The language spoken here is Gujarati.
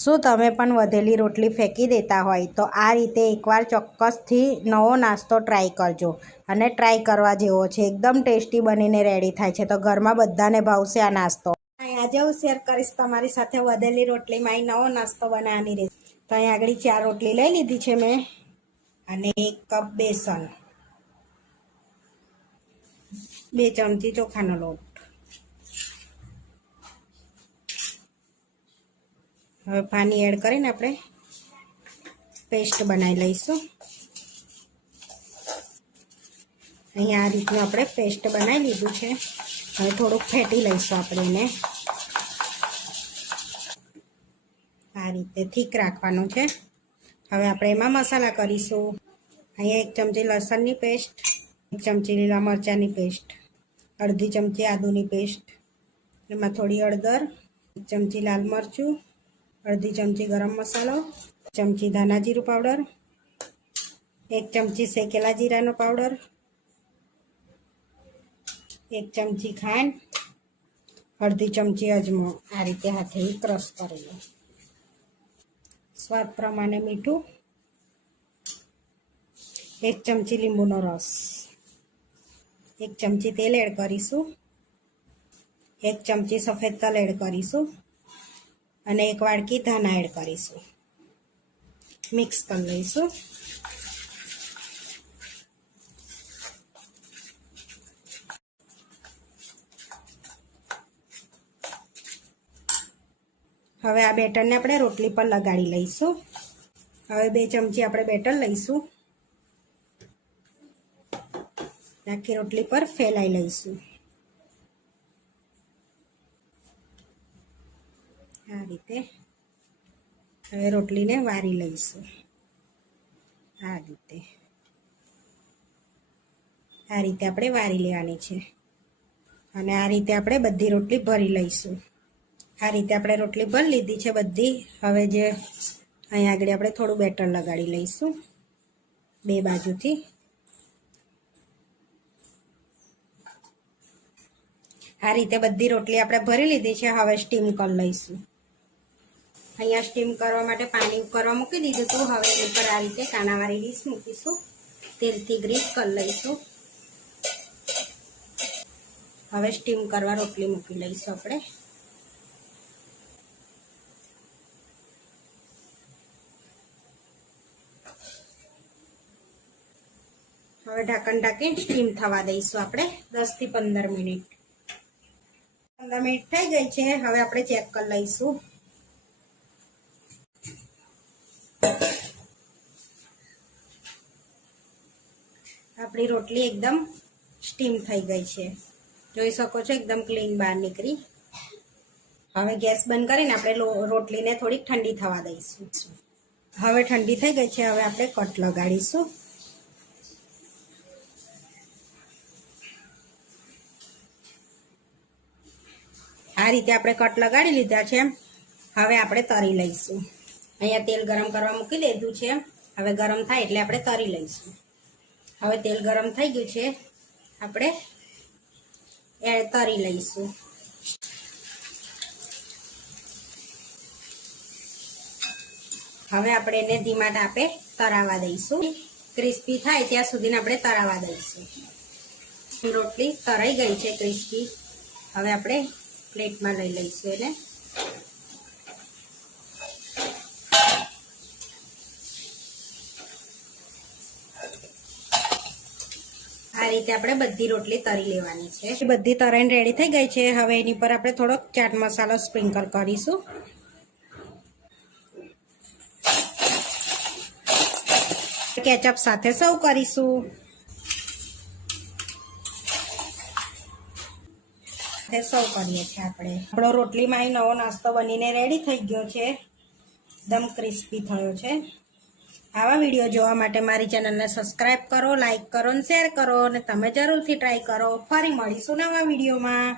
શું તમે પણ વધેલી રોટલી ફેંકી દેતા હોય તો આ રીતે એકવાર ચોક્કસથી નવો નાસ્તો ટ્રાય કરજો અને ટ્રાય કરવા જેવો છે. એકદમ ટેસ્ટી બનીને રેડી થાય છે, તો ઘરમાં બધાને ભાવશે આ નાસ્તો. આજે હું શેર કરીશ તમારી સાથે વધેલી રોટલીમાં નવો નાસ્તો બનાવવાની રેસીપી. તો અહીં આગળ 4 રોટલી લઈ લીધી છે મેં અને 1 કપ બેસન, 2 ચમચી ચોખાનો લોટ. હવે પાણી એડ કરીને આપણે પેસ્ટ બનાવી લઈશું. અહીંયા આ રીતનું આપણે પેસ્ટ બનાવી લીધું છે. હવે થોડુંક ફેટી લઈશું આપણે એને. આ રીતે થીક રાખવાનું છે. હવે આપણે એમાં મસાલા કરીશું. અહીંયા 1 ચમચી લસણની પેસ્ટ, 1 ચમચી લીલા મરચાંની પેસ્ટ, અડધી ચમચી આદુની પેસ્ટ, એમાં થોડી હળદર, 1 ચમચી લાલ મરચું, અડધી ચમચી ગરમ મસાલો, 1 ચમચી ધાણા જીરું પાવડર, 1 ચમચી શેકેલા જીરાનો પાવડર, 1 ચમચી ખાંડ, અડધી ચમચી અજમો. આ રીતે હાથેથી ક્રશ કરી લો. સ્વાદ પ્રમાણે મીઠું, 1 ચમચી લીંબુનો રસ, 1 ચમચી તેલ એડ કરીશું, 1 ચમચી સફેદ તલ એડ કરીશું અને 1 વાડકી ધાણા એડ કરીશું. મિક્સ કરી લઈશું. હવે આ બેટરને આપણે રોટલી પર લગાડી લઈશું. હવે 2 ચમચી આપણે બેટર લઈશું, આખી રોટલી પર ફેલાઈ લઈશું. આ રીતે હવે રોટલીને વારી લઈશું. આ રીતે આપણે વારી લેવાની છે અને આ રીતે આપણે બધી રોટલી ભરી લઈશું. આ રીતે આપણે રોટલી ભરી લીધી છે બધી. હવે જે અહીંયા આગળ આપણે થોડું બેટર લગાડી લઈશું 2 બાજુથી. આ રીતે બધી રોટલી આપણે ભરી લીધી છે. હવે સ્ટીમ કરી લઈશું. અહીંયા સ્ટીમ કરવા માટે પાણી ઉકળવા મૂકી દીધું હતું. હવે એની પર આ રીતે કાણાવાળી ડીશ મૂકીશું. તેલથી ગ્રીસ કરી લઈશું. હવે સ્ટીમ કરવા રોટલી મૂકી લઈશું આપણે. હવે ઢાંકણ ઢાંકીને સ્ટીમ થવા દઈશું આપણે 10 થી 15 મિનિટ. 15 મિનિટ થઈ ગઈ છે. હવે આપણે ચેક કરી લઈશું. આપણી રોટલી એકદમ સ્ટીમ થઈ ગઈ છે. જોઈ શકો છો એકદમ ક્લીન બહાર નીકળી. હવે ગેસ બંધ કરીને આપણે રોટલીને થોડીક ઠંડી થવા દઈશું. હવે ઠંડી થઈ ગઈ છે. હવે આપણે કટ લગાડીશું. આ રીતે આપણે કટ લગાડી લીધા છે. હવે આપણે તરી લઈશું. અહીંયા તેલ ગરમ કરવા મૂકી દીધું છે. હવે ગરમ થાય એટલે આપણે તરી લઈશું. હવે તેલ ગરમ થઈ ગયું છે. આપણે તરી લઈશું. હવે આપણે એને ધીમા તાપે તરાવા દઈશું. ક્રિસ્પી થાય ત્યાં સુધી આપણે તરાવા દઈશું. રોટલી તરાઈ ગઈ છે ક્રિસ્પી. હવે આપણે પ્લેટમાં લઈ લઈશું એને. આ રીતે આપણે બધી રોટલી તરી લેવાની છે. બધી તરાઈને રેડી થઈ ગઈ છે. હવે એની પર આપણે થોડોક ચાટ મસાલો સ્પ્રિંકલ કરીશું. કેચઅપ સાથે સર્વ કરીશું. સર્વ કરીએ છીએ આપણે. આપણો રોટલીમાં નવો નાસ્તો બનીને રેડી થઈ ગયો છે. એકદમ ક્રિસ્પી થયો છે. આવા વિડીયો જોવા માટે મારી ચેનલને સબસ્ક્રાઈબ કરો, લાઈક કરો અને શેર કરો અને તમે જરૂરથી ટ્રાય કરો. ફરી મળીશું નવા વિડીયોમાં.